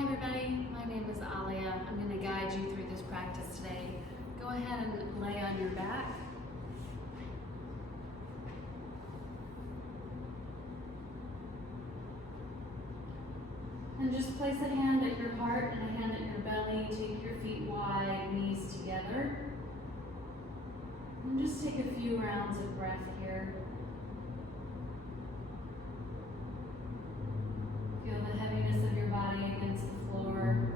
Hi everybody, my name is Alia. I'm going to guide you through this practice today. Go ahead and lay on your back. And just place a hand at your heart and a hand at your belly. Take your feet wide, knees together. And just take a few rounds of breath here. Feel the heaviness of your body against the floor.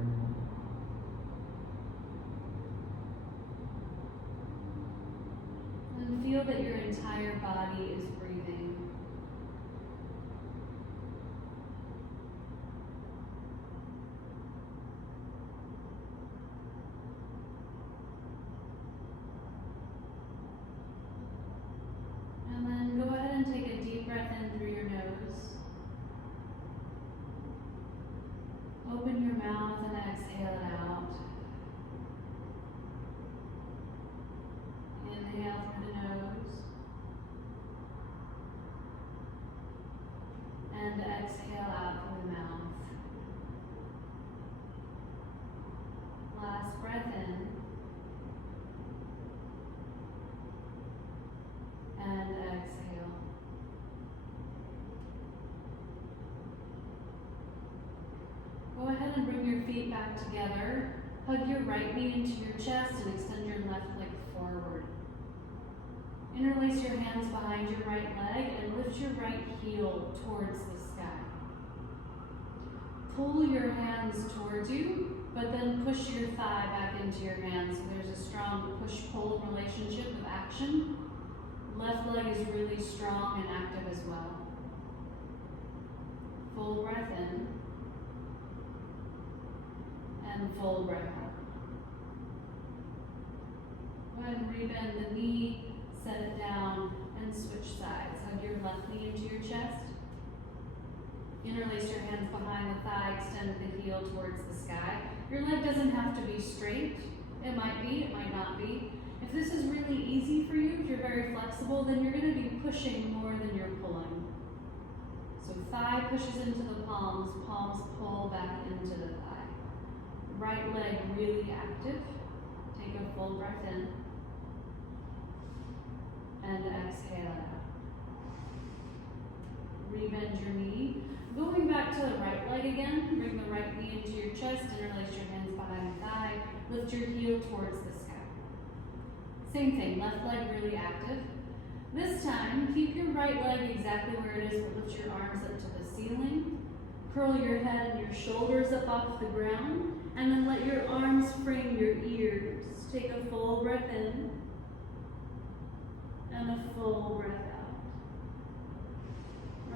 And feel that your entire body is breathing. And then go ahead and take a deep breath in through your nose. Open your mouth and exhale it out. Inhale through the nose. And exhale out through the mouth. Last breath in. And exhale. Go ahead and bring your feet back together. Hug your right knee into your chest and extend your left leg forward. Interlace your hands behind your right leg and lift your right heel towards the sky. Pull your hands towards you, but then push your thigh back into your hands. So there's a strong push-pull relationship of action. Left leg is really strong and active as well. Full breath in. And full breath out. Go ahead and rebend the knee, set it down, and switch sides. Hug your left knee into your chest. Interlace your hands behind the thigh, extend the heel towards the sky. Your leg doesn't have to be straight. It might be, it might not be. If this is really easy for you, if you're very flexible, then you're going to be pushing more than you're pulling. So thigh pushes into the palms, palms pull back into the thigh. Right leg really active. Take a full breath in. And exhale out. Rebend your knee. Going back to the right leg again, bring the right knee into your chest, interlace your hands behind the thigh, lift your heel towards the sky. Same thing, left leg really active. This time, keep your right leg exactly where it is, but lift your arms up to the ceiling. Curl your head and your shoulders up off the ground, and then let your arms frame your ears. Take a full breath in, and a full breath out.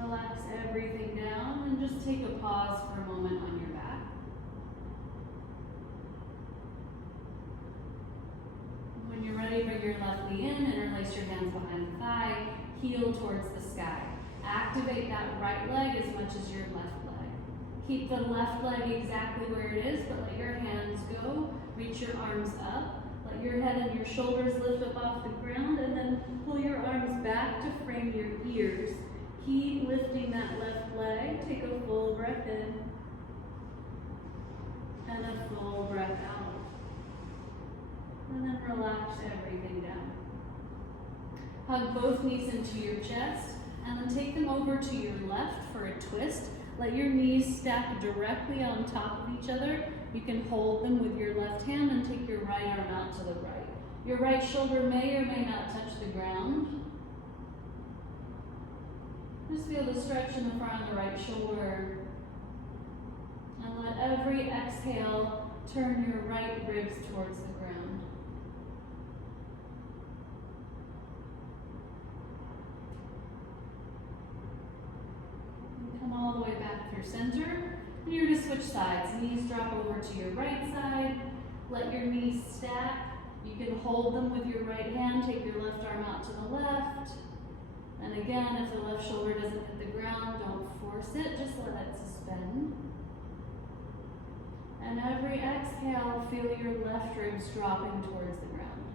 Relax everything down, and just take a pause for a moment on your back. When you're ready, bring your left knee in, interlace your hands behind the thigh, heel towards the sky. Activate that right leg as much as your left leg. Keep the left leg exactly where it is, but let your hands go. Reach your arms up. Let your head and your shoulders lift up off the ground, and then pull your arms back to frame your ears. Keep lifting that left leg. Take a full breath in, and a full breath out. And then relax everything down. Hug both knees into your chest, and then take them over to your left for a twist. Let your knees stack directly on top of each other. You can hold them with your left hand and take your right arm out to the right. Your right shoulder may or may not touch the ground. Just feel the stretch in the front of the right shoulder. And let every exhale turn your right ribs towards the ground. And come all the way back through center. And you're going to switch sides. Knees drop over to your right side. Let your knees stack. You can hold them with your right hand. Take your left arm out to the left. And again, if the left shoulder doesn't hit the ground, don't force it, just let it suspend. And every exhale, feel your left ribs dropping towards the ground.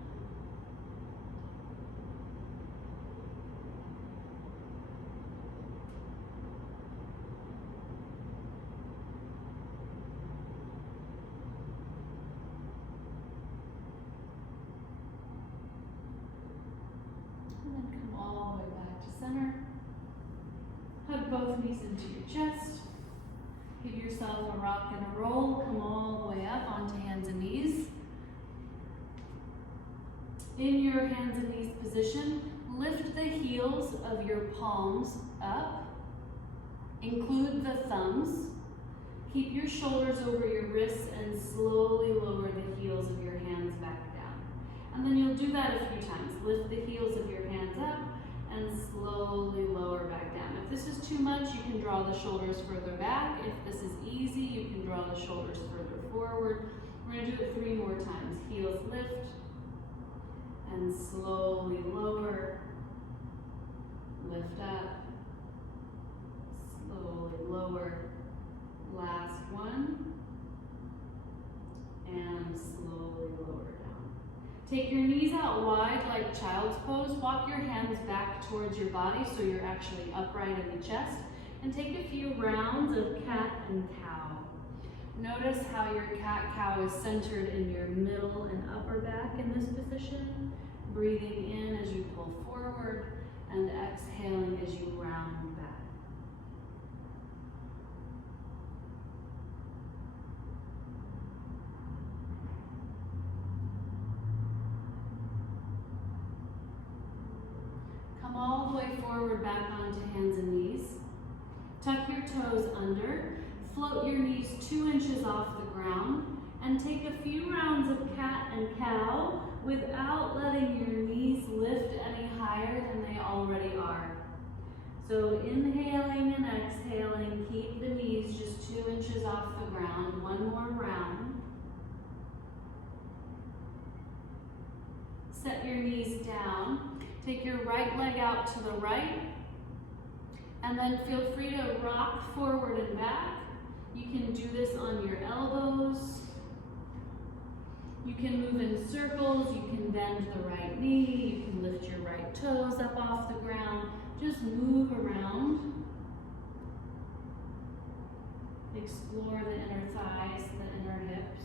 both knees into your chest. Give yourself a rock and a roll. Come all the way up onto hands and knees. In your hands and knees position, lift the heels of your palms up. Include the thumbs. Keep your shoulders over your wrists and slowly lower the heels of your hands back down. And then you'll do that a few times. Lift the heels of your hands up and slowly lower back down. If this is too much, you can draw the shoulders further back. If this is easy, you can draw the shoulders further forward. We're going to do it 3 more times. Heels lift and slowly lower. Lift up, slowly lower. Last one, and slowly lower down. Take your knees out wide like child's pose. Walk your hands back towards your body so you're actually upright in the chest. And take a few rounds of cat and cow. Notice how your cat-cow is centered in your middle and upper back in this position. Breathing in as you pull forward and exhaling as you round back. Come all the way forward back onto hands and knees. Tuck your toes under. Float your knees 2 inches off the ground. And take a few rounds of cat and cow without letting your knees lift any higher than they already are. So inhaling and exhaling, keep the knees just 2 inches off the ground. 1 more round. Set your knees down. Take your right leg out to the right, and then feel free to rock forward and back. You can do this on your elbows. You can move in circles. You can bend the right knee. You can lift your right toes up off the ground. Just move around. Explore the inner thighs, the inner hips.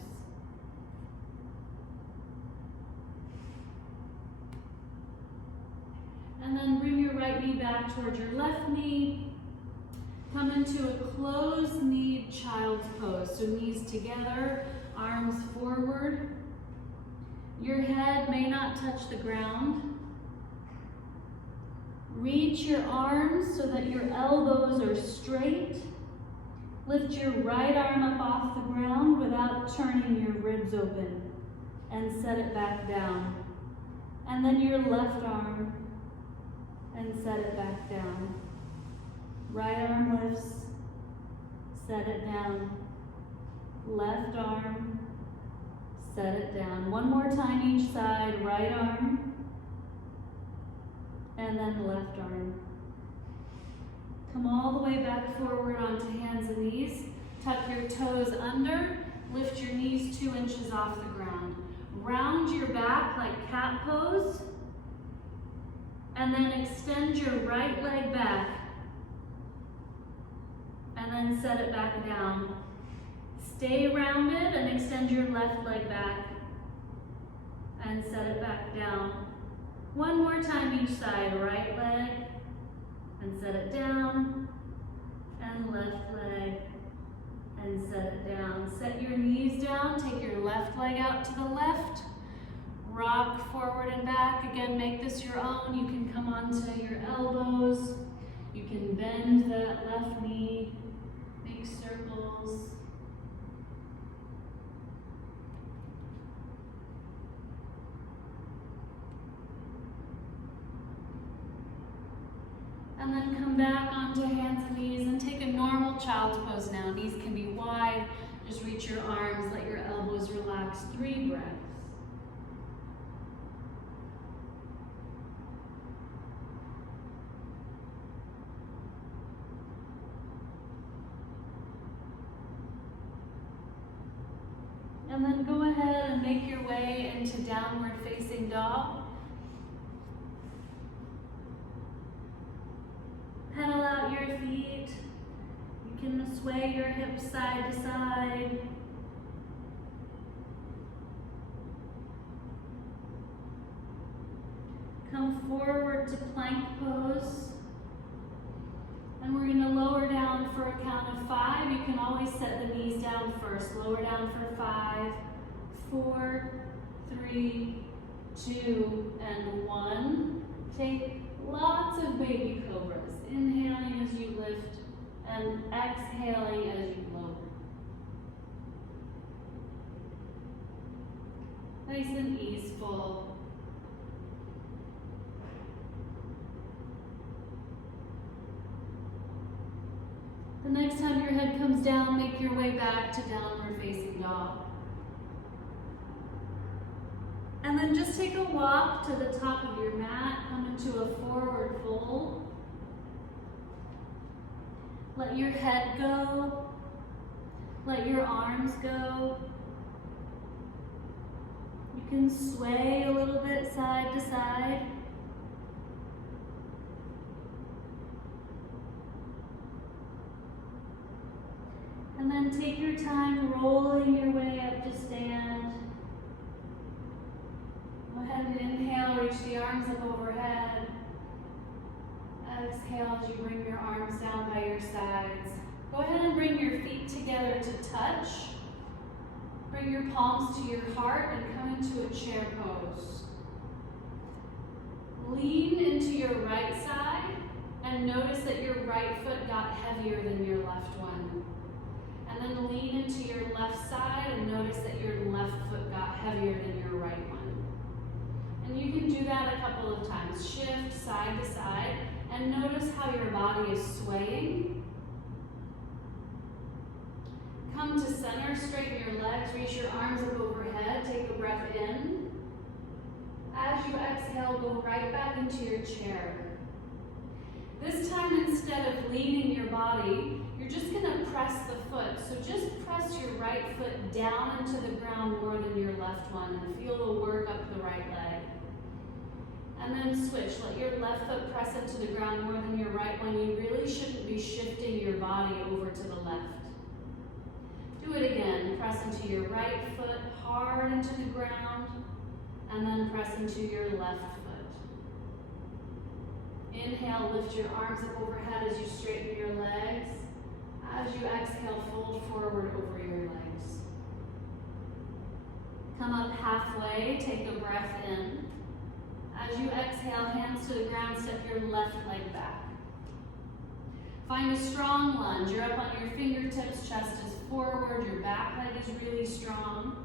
And then bring your right knee back towards your left knee. Come into a closed-kneed child's pose. So knees together, arms forward. Your head may not touch the ground. Reach your arms so that your elbows are straight. Lift your right arm up off the ground without turning your ribs open. And set it back down. And then your left arm. And set it back down. Right arm lifts, set it down. Left arm, set it down. 1 more time each side, right arm, and then left arm. Come all the way back forward onto hands and knees. Tuck your toes under, lift your knees 2 inches off the ground. Round your back like cat pose. And then extend your right leg back. And then set it back down. Stay rounded and extend your left leg back. And set it back down. 1 more time each side. Right leg. And set it down. And left leg. And set it down. Set your knees down. Take your left leg out to the left. Rock forward and back. Again, make this your own. You can come onto your elbows. You can bend that left knee. Make circles. And then come back onto hands and knees and take a normal child's pose now. Knees can be wide. Just reach your arms. Let your elbows relax. 3 breaths. And then go ahead and make your way into downward facing dog. Pedal out your feet. You can sway your hips side to side. Come forward to plank pose. And we're going to lower always set the knees down first. Lower down for 5, 4, 3, 2, and 1. Take lots of baby cobras, inhaling as you lift and exhaling as you lower. Nice and easeful. The next time your head comes down, make your way back to downward facing dog. And then just take a walk to the top of your mat, come into a forward fold. Let your head go. Let your arms go. You can sway a little bit side to side. And then take your time rolling your way up to stand. Go ahead and inhale, reach the arms up overhead. Exhale as you bring your arms down by your sides. Go ahead and bring your feet together to touch. Bring your palms to your heart and come into a chair pose. Lean into your right side and notice that your right foot got heavier than your left one. And then lean into your left side and notice that your left foot got heavier than your right one. And you can do that a couple of times. Shift side to side and notice how your body is swaying. Come to center, straighten your legs, reach your arms up overhead, take a breath in. As you exhale, go right back into your chair. This time, instead of leaning your body, you're just gonna press the foot. So just press your right foot down into the ground more than your left one and feel the work up the right leg. And then switch, let your left foot press into the ground more than your right one. You really shouldn't be shifting your body over to the left. Do it again, press into your right foot hard into the ground, and then press into your left foot. Inhale, lift your arms up overhead as you straighten your legs. As you exhale, fold forward over your legs. Come up halfway, take a breath in. As you exhale, hands to the ground, step your left leg back. Find a strong lunge. You're up on your fingertips, chest is forward, your back leg is really strong.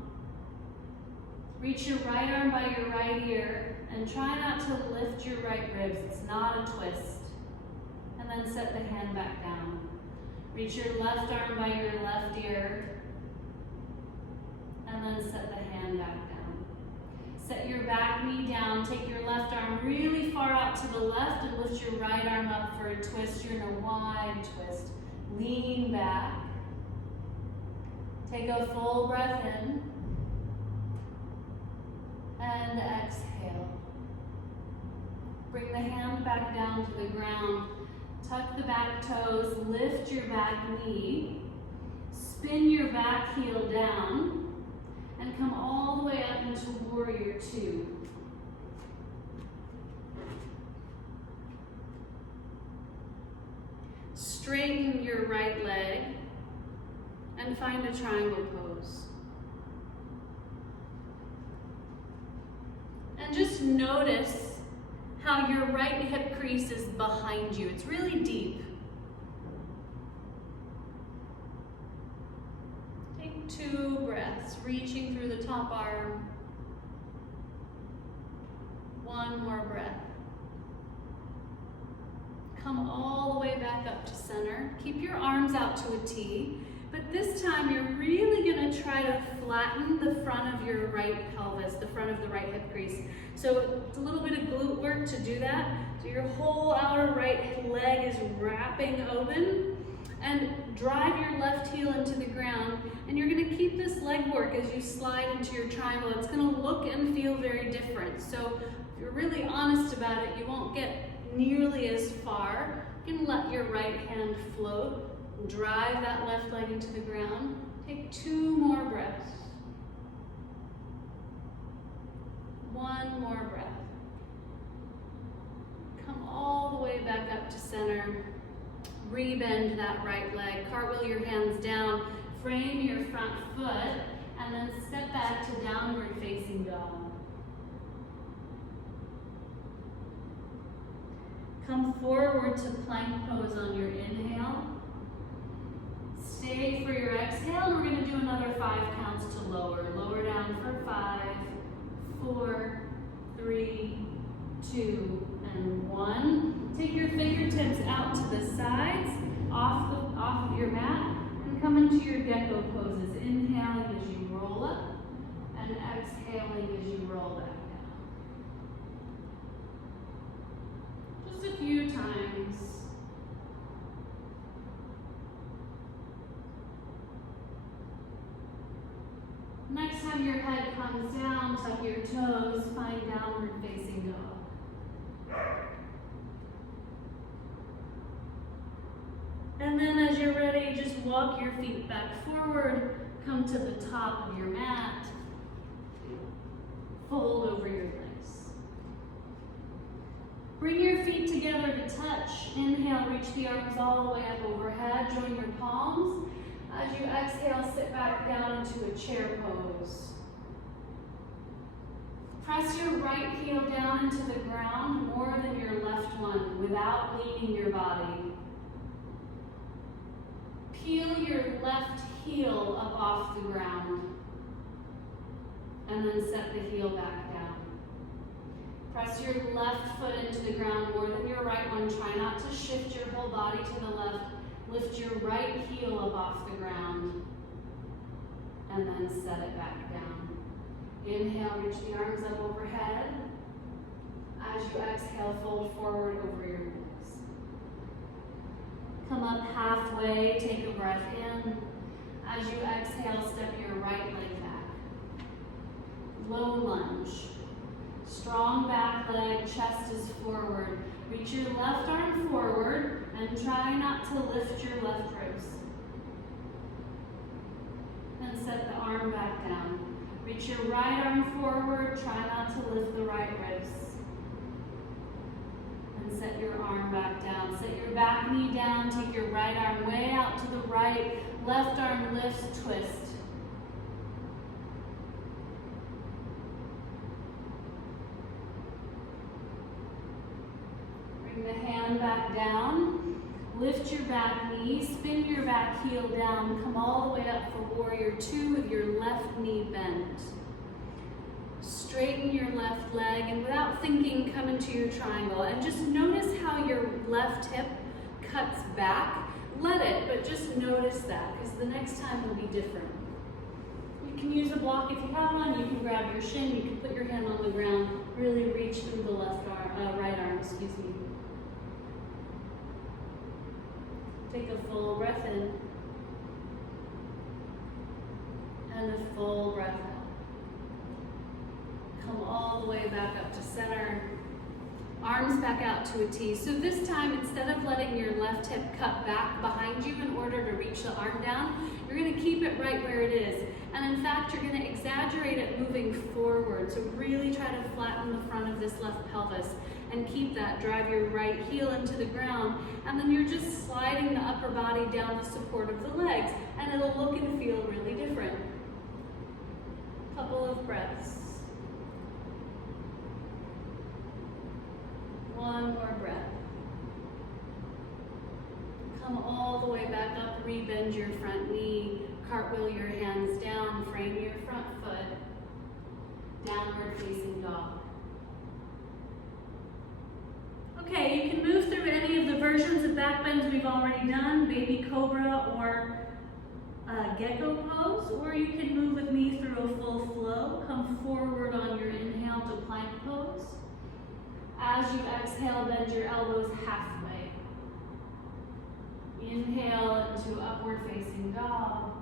Reach your right arm by your right ear and try not to lift your right ribs. It's not a twist. And then set the hand back down. Reach your left arm by your left ear and then set the hand back down. Set your back knee down, take your left arm really far out to the left and lift your right arm up for a twist. You're in a wide twist. Lean back. Take a full breath in and exhale. Bring the hand back down to the ground. Tuck the back toes, lift your back knee, spin your back heel down, and come all the way up into Warrior Two. Straighten your right leg and find a triangle pose. And just notice how your right hip crease is behind you. It's really deep. Take 2 breaths, reaching through the top arm. 1 more breath. Come all the way back up to center. Keep your arms out to a T, but this time you're really gonna try to flatten the front of your right pelvis, the front of the right hip crease. So it's a little bit of glute work to do that. So your whole outer right leg is wrapping open, and drive your left heel into the ground, and you're gonna keep this leg work as you slide into your triangle. It's gonna look and feel very different. So if you're really honest about it, you won't get nearly as far. You can let your right hand float, drive that left leg into the ground. Take 2 more breaths. 1 more breath. Come all the way back up to center. Rebend that right leg. Cartwheel your hands down. Frame your front foot. And then step back to downward facing dog. Come forward to plank pose on your inhale. Stay for your exhale, and we're going to do another 5 counts to lower. Lower down for 5, 4, 3, 2, and 1. Take your fingertips out to the sides, off of your mat, and come into your gecko poses. Inhaling as you roll up, and exhaling as you roll back down. Just a few times. Next time your head comes down, tuck your toes, find downward facing dog. And then as you're ready, just walk your feet back forward, come to the top of your mat, fold over your legs. Bring your feet together to touch. Inhale, reach the arms all the way up overhead, join your palms. As you exhale, sit back down into a chair pose. Press your right heel down into the ground more than your left one without leaning your body. Peel your left heel up off the ground and then set the heel back down. Press your left foot into the ground more than your right one. Try not to shift your whole body to the left. Lift your right heel up off the ground and then set it back down. Inhale, reach the arms up overhead. As you exhale, fold forward over your legs. Come up halfway, take a breath in. As you exhale, step your right leg back. Low lunge. Strong back leg, chest is forward. Reach your left arm forward and try not to lift your left ribs. And set the arm back down. Reach your right arm forward, try not to lift the right ribs. And set your arm back down. Set your back knee down, take your right arm way out to the right. Left arm lifts, twist. Bring the hand back down. Lift your back knee, spin your back heel down, come all the way up for warrior 2 with your left knee bent. Straighten your left leg and without thinking, come into your triangle. And just notice how your left hip cuts back. Let it, but just notice that because the next time will be different. You can use a block if you have one. You can grab your shin, you can put your hand on the ground, really reach through the right arm, excuse me. Take a full breath in and a full breath out. Come all the way back up to center. Arms back out to a T. So this time, instead of letting your left hip cut back behind you in order to reach the arm down, you're going to keep it right where it is. And in fact, you're going to exaggerate it moving forward. So really try to flatten the front of this left pelvis and keep that. Drive your right heel into the ground. And then you're just sliding the upper body down the support of the legs. And it'll look and feel really different. Couple of breaths. One more breath. Come all the way back up, rebend your front knee, cartwheel your hands down, frame your front foot, downward facing dog. Okay, you can move through any of the versions of back bends we've already done, baby cobra or gecko pose, or you can move with me through a full flow. Come forward on your inhale to plank pose. As you exhale, bend your elbows halfway. Inhale into upward facing dog.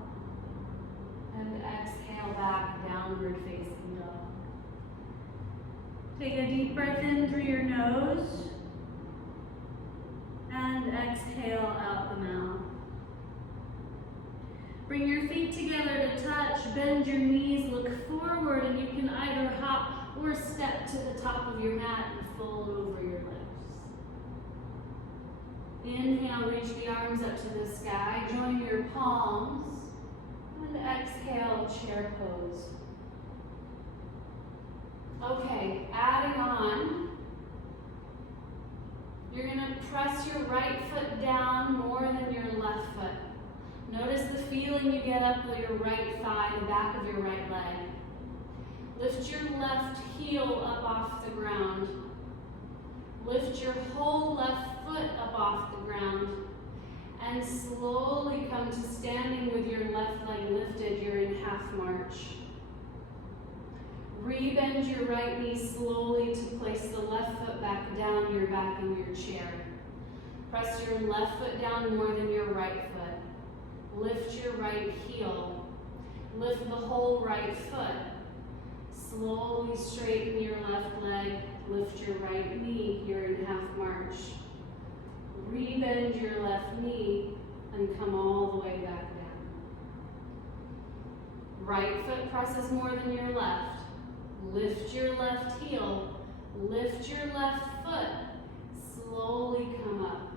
And exhale back, downward facing dog. Take a deep breath in through your nose. And exhale out the mouth. Bring your feet together to touch. Bend your knees, look forward, and you can either hop or step to the top of your mat and fold over your legs. Inhale, reach the arms up to the sky. Join your palms. And exhale, chair pose. Okay, adding on. You're going to press your right foot down more than your left foot. Notice the feeling you get up with your right thigh, the back of your right leg. Lift your left heel up off the ground. Lift your whole left foot up off the ground. And slowly come to standing with your left leg lifted. You're in half march. Rebend your right knee slowly to place the left foot back down your back in your chair. Press your left foot down more than your right foot. Lift your right heel. Lift the whole right foot. Slowly straighten your left leg. Lift your right knee. You're in half march. Rebend your left knee and come all the way back down. Right foot presses more than your left. Lift your left heel, lift your left foot, slowly come up.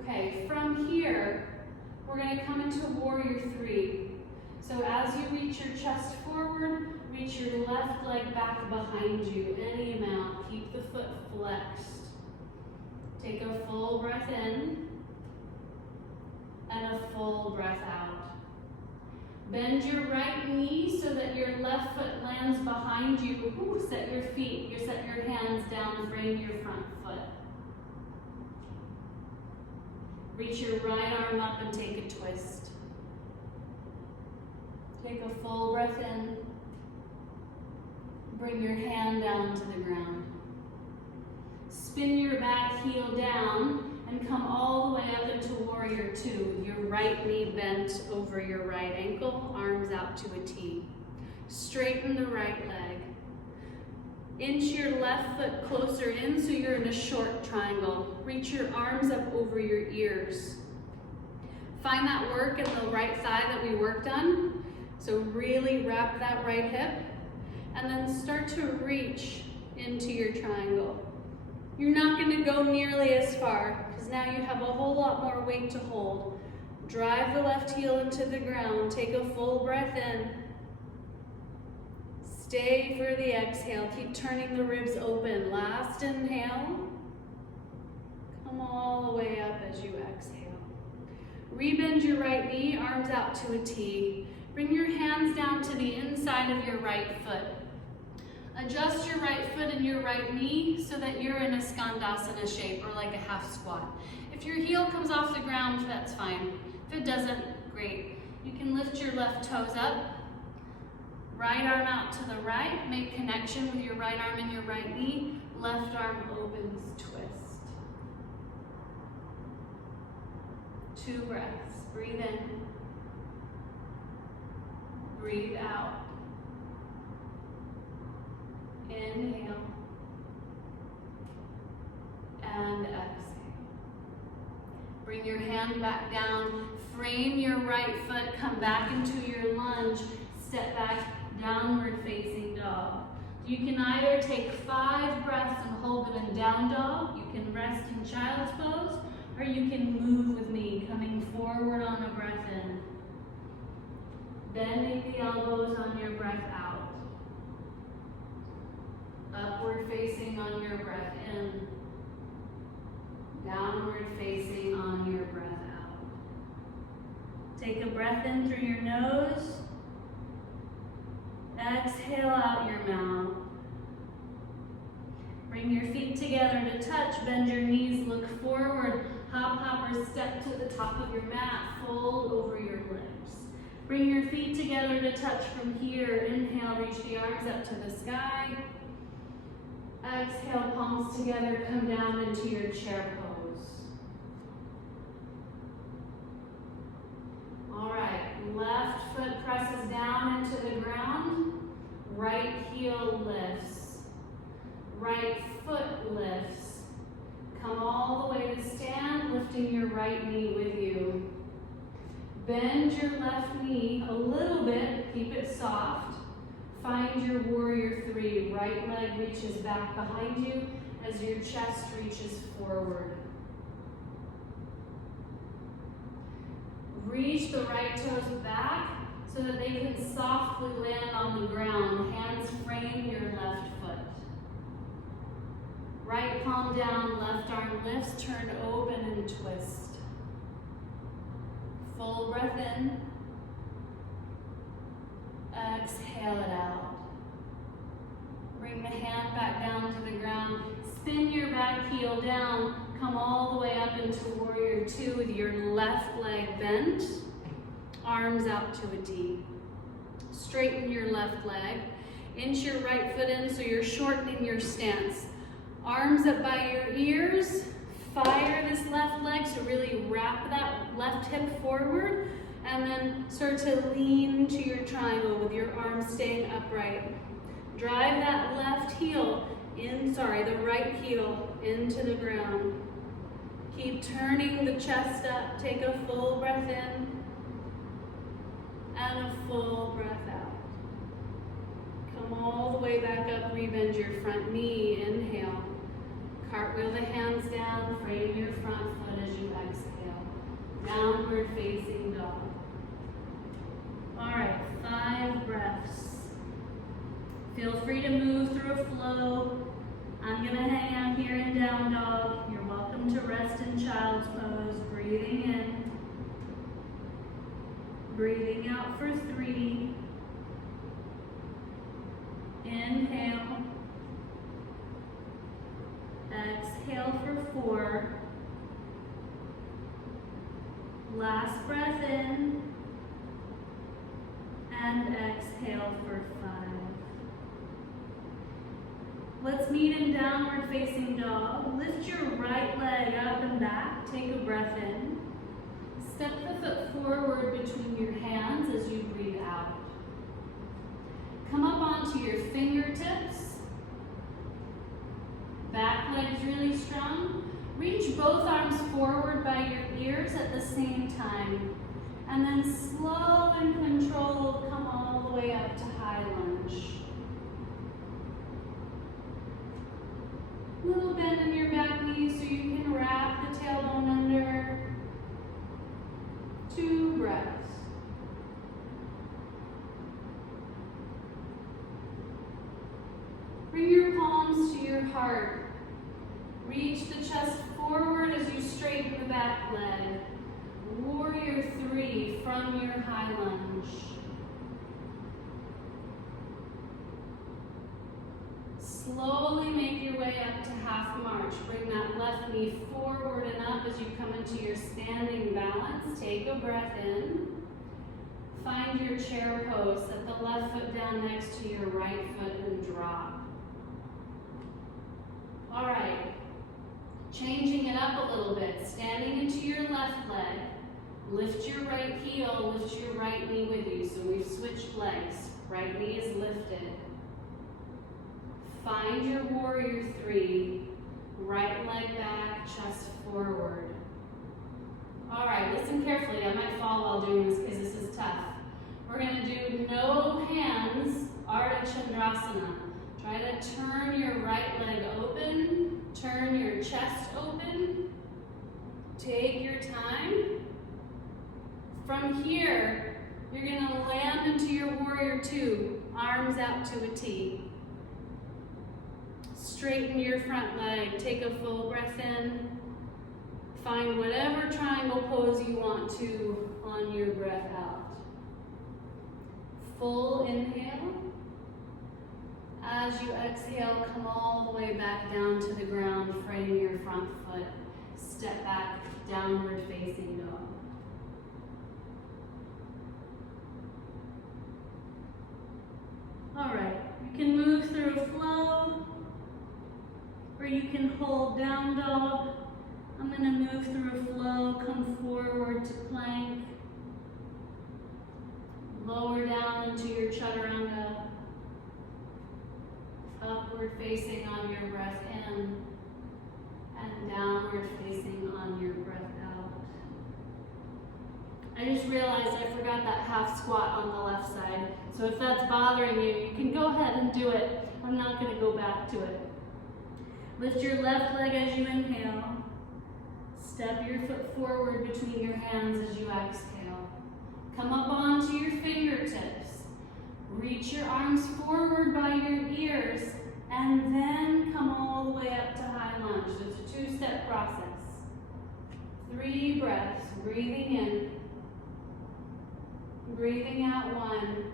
Okay, from here, we're going to come into warrior three. So as you reach your chest forward, reach your left leg back behind you, any amount. Keep the foot flexed. Take a full breath in and a full breath out. Bend your right knee so that your left foot lands behind you. Ooh, set your feet, set your hands down, frame your front foot. Reach your right arm up and take a twist. Take a full breath in. Bring your hand down to the ground. Spin your back heel down and come all the way up into warrior two. Your right knee bent over your right ankle, arms out to a T. Straighten the right leg. Inch your left foot closer in so you're in a short triangle. Reach your arms up over your ears. Find that work in the right thigh that we worked on. So really wrap that right hip and then start to reach into your triangle. You're not going to go nearly as far because now you have a whole lot more weight to hold. Drive the left heel into the ground. Take a full breath in. Stay for the exhale. Keep turning the ribs open. Last inhale. Come all the way up as you exhale. Rebend your right knee, arms out to a T. Bring your hands down to the inside of your right foot. Adjust your right foot and your right knee so that you're in a Skandasana shape or like a half squat. If your heel comes off the ground, that's fine. If it doesn't, great. You can lift your left toes up. Right arm out to the right. Make connection with your right arm and your right knee. Left arm opens, twist. 2 breaths. Breathe in. Breathe out. Inhale. And exhale. Bring your hand back down. Frame your right foot. Come back into your lunge. Step back, downward facing dog. You can either take 5 breaths and hold them in down dog. You can rest in child's pose. Or you can move with me, coming forward on a breath in. Bending the elbows on your breath out. Upward facing on your breath in. Downward facing on your breath out. Take a breath in through your nose. Exhale out your mouth. Bring your feet together to touch. Bend your knees, look forward. Hop, hop, or step to the top of your mat. Fold over your legs. Bring your feet together to touch from here. Inhale, reach the arms up to the sky. Exhale, palms together, come down into your chair pose. All right, left foot presses down into the ground. Right heel lifts. Right foot lifts. Come all the way to stand, lifting your right knee with you. Bend your left knee a little bit, keep it soft. Find your warrior three. Right leg reaches back behind you as your chest reaches forward. Reach the right toes back so that they can softly land on the ground. Hands frame your left foot. Right palm down, left arm lifts, turn open and twist. Full breath in. Exhale it out. Bring the hand back down to the ground. Spin your back heel down. Come all the way up into warrior two with your left leg bent. Arms out to a D. Straighten your left leg. Inch your right foot in so you're shortening your stance. Arms up by your ears. Fire this left leg, so really wrap that left hip forward. And then start to lean to your triangle with your arms staying upright. Drive that left heel the right heel into the ground. Keep turning the chest up. Take a full breath in and a full breath out. Come all the way back up, rebend your front knee, inhale. Cartwheel the hands down, frame your front foot as you exhale. Downward facing dog. All right, 5 breaths. Feel free to move through a flow. I'm gonna hang out here in down dog. You're welcome to rest in child's pose. Breathing in. Breathing out for 3. Inhale. Exhale for 4. Last breath in. And exhale for 5. Let's meet in downward facing dog. Lift your right leg up and back. Take a breath in. Step the foot forward between your hands as you breathe out. Come up onto your fingertips. Back leg's really strong. Reach both arms forward by your ears at the same time. And then slow and controlled, come all the way up to high lunge. Little bend in your back knee so you can wrap the tailbone under. 2 breaths. Bring your palms to your heart. Reach the chest forward as you straighten the back leg. Warrior 3 from your high lunge. Slowly make your way up to half march. Bring that left knee forward and up as you come into your standing balance. Take a breath in. Find your chair pose. Set the left foot down next to your right foot and drop. All right. Changing it up a little bit. Standing into your left leg. Lift your right heel. Lift your right knee with you. So we've switched legs. Right knee is lifted. Find your warrior 3, right leg back, chest forward. All right, listen carefully. I might fall while doing this because this is tough. We're gonna do no hands, Ardha Chandrasana. Try to turn your right leg open, turn your chest open. Take your time. From here, you're gonna land into your warrior 2, arms out to a T. Straighten your front leg. Take a full breath in. Find whatever triangle pose you want to on your breath out. Full inhale. As you exhale, come all the way back down to the ground. Frame your front foot. Step back, downward facing dog. All right, you can move through a flow. Or you can hold down dog. I'm going to move through a flow, come forward to plank. Lower down into your chaturanga. Upward facing on your breath in. And downward facing on your breath out. I just realized I forgot that half squat on the left side. So if that's bothering you, you can go ahead and do it. I'm not going to go back to it. Lift your left leg as you inhale. Step your foot forward between your hands as you exhale. Come up onto your fingertips. Reach your arms forward by your ears, and then come all the way up to high lunge. So it's a two-step process. 3 breaths, breathing in, breathing out 1.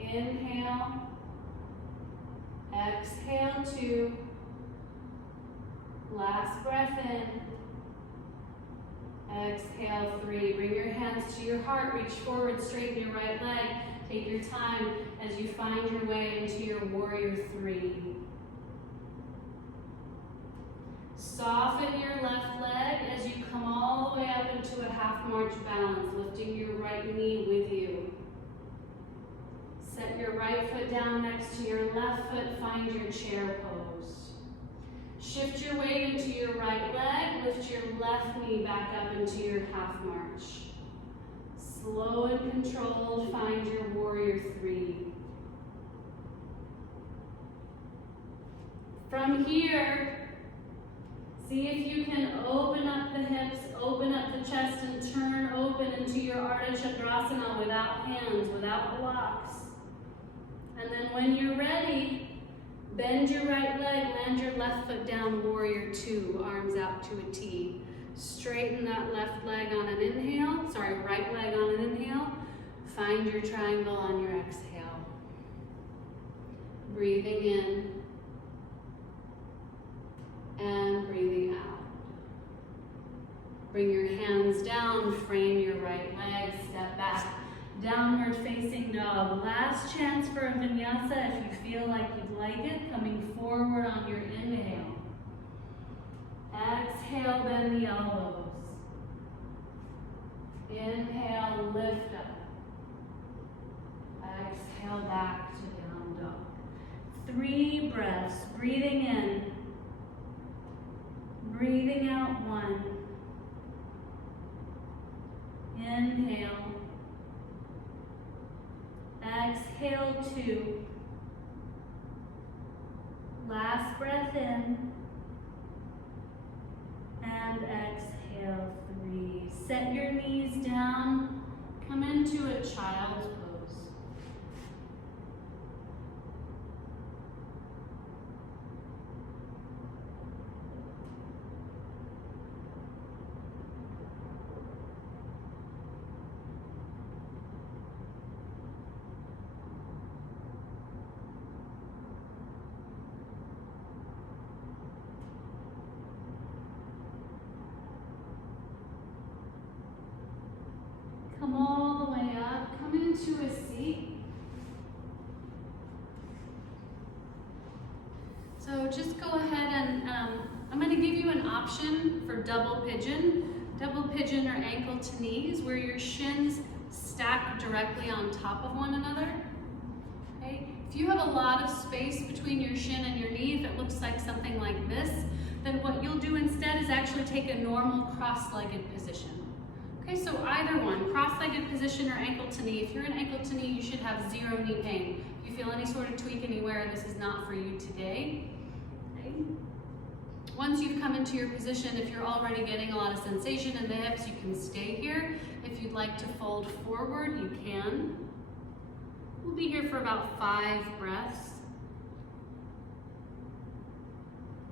Inhale, exhale 2. Last breath in. Exhale 3. Bring your hands to your heart. Reach forward, straighten your right leg. Take your time as you find your way into your warrior 3. Soften your left leg as you come all the way up into a half march balance, lifting your right knee with you. Set your right foot down next to your left foot. Find your chair pose. Shift your weight into your right leg. Lift your left knee back up into your half march. Slow and controlled, find your warrior 3. From here, see if you can open up the hips, open up the chest, and turn open into your Ardha Chandrasana without hands, without blocks. And then when you're ready, bend your right leg, land your left foot down, warrior 2, arms out to a T. Straighten that left leg on an inhale, right leg on an inhale. Find your triangle on your exhale. Breathing in and breathing out. Bring your hands down, frame your right leg, step back. Downward facing dog. Last chance for a vinyasa if you feel like you'd like it. Coming forward on your inhale. Exhale, bend the elbows. Inhale, lift up. Exhale, back to down dog. 3 breaths. Breathing in. Breathing out 1. Inhale. Exhale 2. Last breath in. And exhale 3. Set your knees down. Come into a child's pose. Come all the way up, come into a seat. So just go ahead and I'm going to give you an option for double pigeon. Double pigeon or ankle to knees, where your shins stack directly on top of one another. Okay? If you have a lot of space between your shin and your knee, if it looks like something like this, then what you'll do instead is actually take a normal cross-legged position. Okay, so either one, cross-legged position or ankle to knee. If you're in ankle to knee, you should have 0 knee pain. If you feel any sort of tweak anywhere, this is not for you today. Okay. Once you've come into your position, if you're already getting a lot of sensation in the hips, you can stay here. If you'd like to fold forward, you can. We'll be here for about 5 breaths.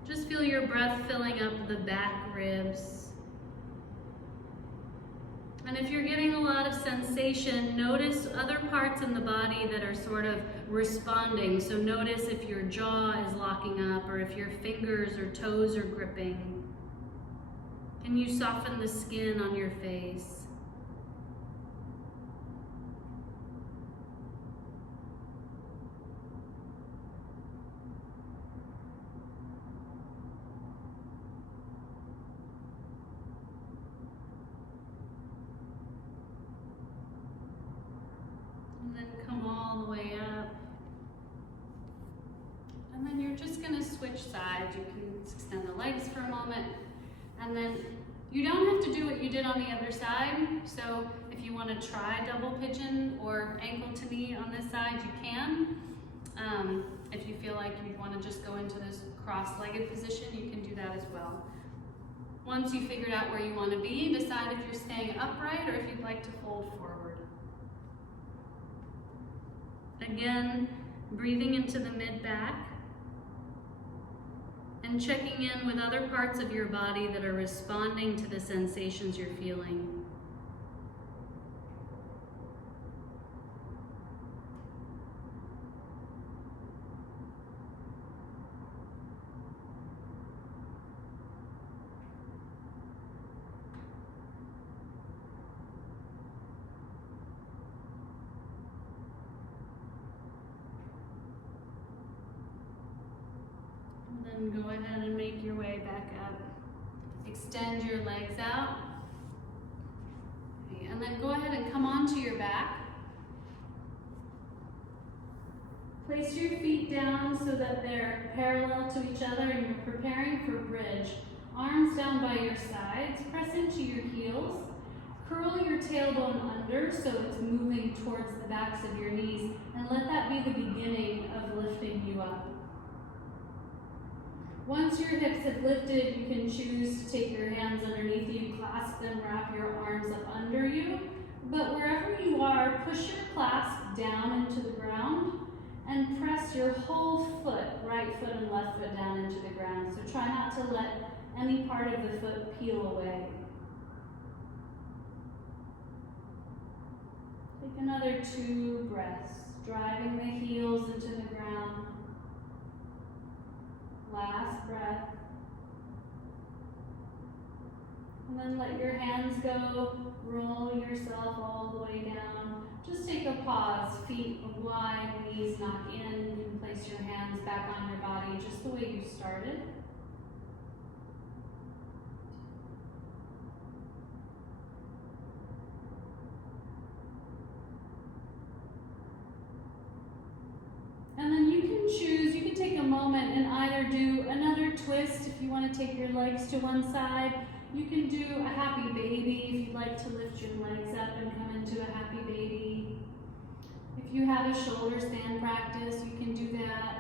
Just feel your breath filling up the back ribs. And if you're getting a lot of sensation, notice other parts in the body that are sort of responding. So notice if your jaw is locking up or if your fingers or toes are gripping. Can you soften the skin on your face? And then come all the way up. And then you're just going to switch sides. You can extend the legs for a moment. And then you don't have to do what you did on the other side. So if you want to try double pigeon or ankle to knee on this side, you can. If you feel like you want to just go into this cross-legged position, you can do that as well. Once you figured out where you want to be, decide if you're staying upright or if you'd like to fold forward. Again, breathing into the mid-back and checking in with other parts of your body that are responding to the sensations you're feeling. Then go ahead and make your way back up. Extend your legs out. And then go ahead and come onto your back. Place your feet down so that they're parallel to each other and you're preparing for bridge. Arms down by your sides. Press into your heels. Curl your tailbone under so it's moving towards the backs of your knees. And let that be the beginning of lifting you up. Once your hips have lifted, you can choose to take your hands underneath you, clasp them, wrap your arms up under you. But wherever you are, push your clasp down into the ground and press your whole foot, right foot and left foot, down into the ground. So try not to let any part of the foot peel away. Take another 2 breaths, driving the heels into the ground. Last breath. And then let your hands go. Roll yourself all the way down. Just take a pause. Feet wide, knees knock in. You can place your hands back on your body just the way you started. And then you can choose, you can take a moment and either do another twist if you want to take your legs to one side. You can do a happy baby if you'd like to lift your legs up and come into a happy baby. If you have a shoulder stand practice, you can do that.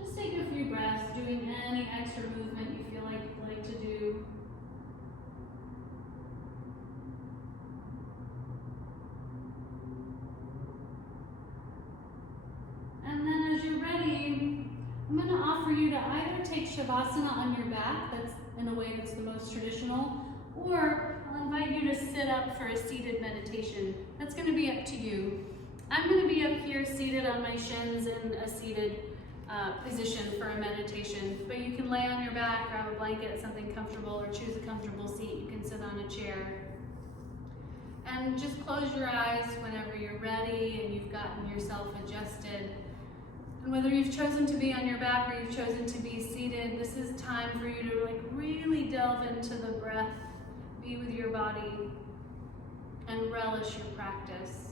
Just take a few breaths, doing any extra movement you feel like you'd like to do. And then as you're ready, I'm going to offer you to either take Shavasana on your back, that's in a way that's the most traditional, or I'll invite you to sit up for a seated meditation. That's going to be up to you. I'm going to be up here seated on my shins in a seated position for a meditation, but you can lay on your back, grab a blanket, something comfortable, or choose a comfortable seat. You can sit on a chair. And just close your eyes whenever you're ready and you've gotten yourself adjusted. And whether you've chosen to be on your back or you've chosen to be seated, this is time for you to really delve into the breath, be with your body, and relish your practice.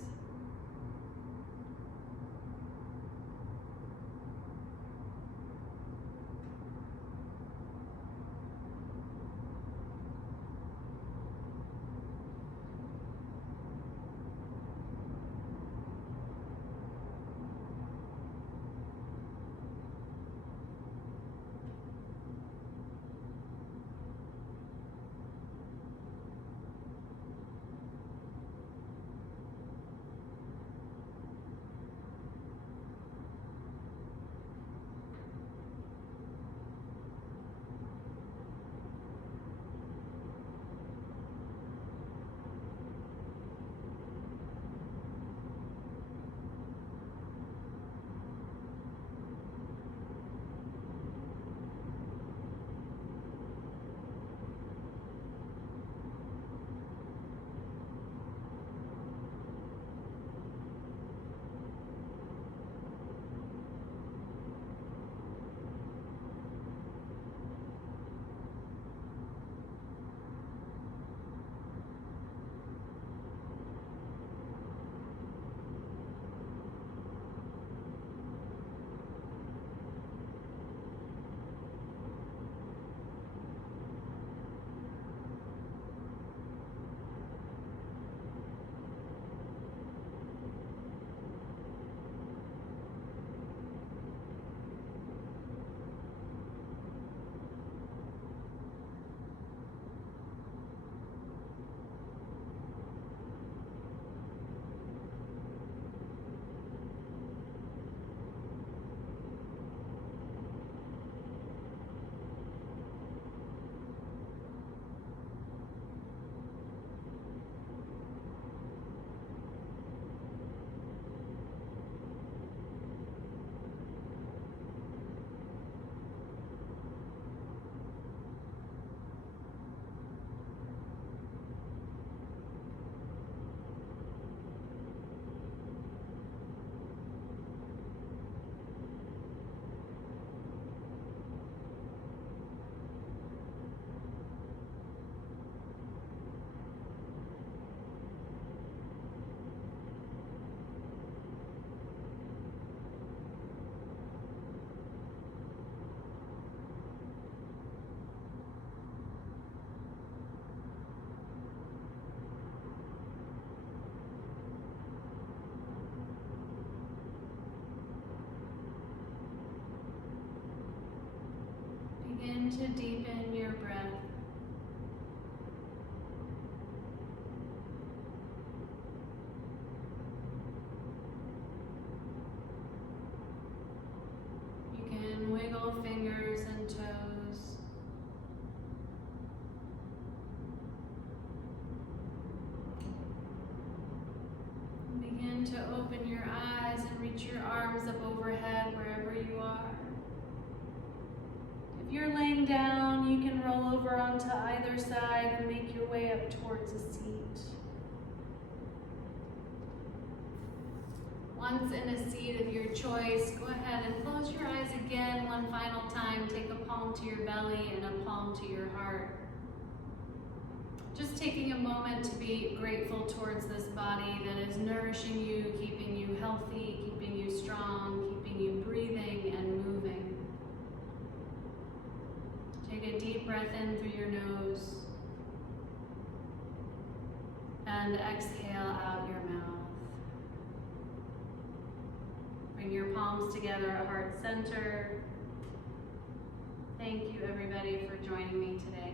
begin to deepen your breath. You can wiggle fingers and toes. Begin to open your eyes and reach your arms up overhead wherever you are. If you're laying down, you can roll over onto either side and make your way up towards a seat. Once in a seat of your choice, go ahead and close your eyes again one final time. Take a palm to your belly and a palm to your heart. Just taking a moment to be grateful towards this body that is nourishing you, keeping you healthy, keeping you strong, keeping you breathing and moving. Take a deep breath in through your nose and exhale out your mouth. Bring your palms together at heart center. Thank you everybody for joining me today.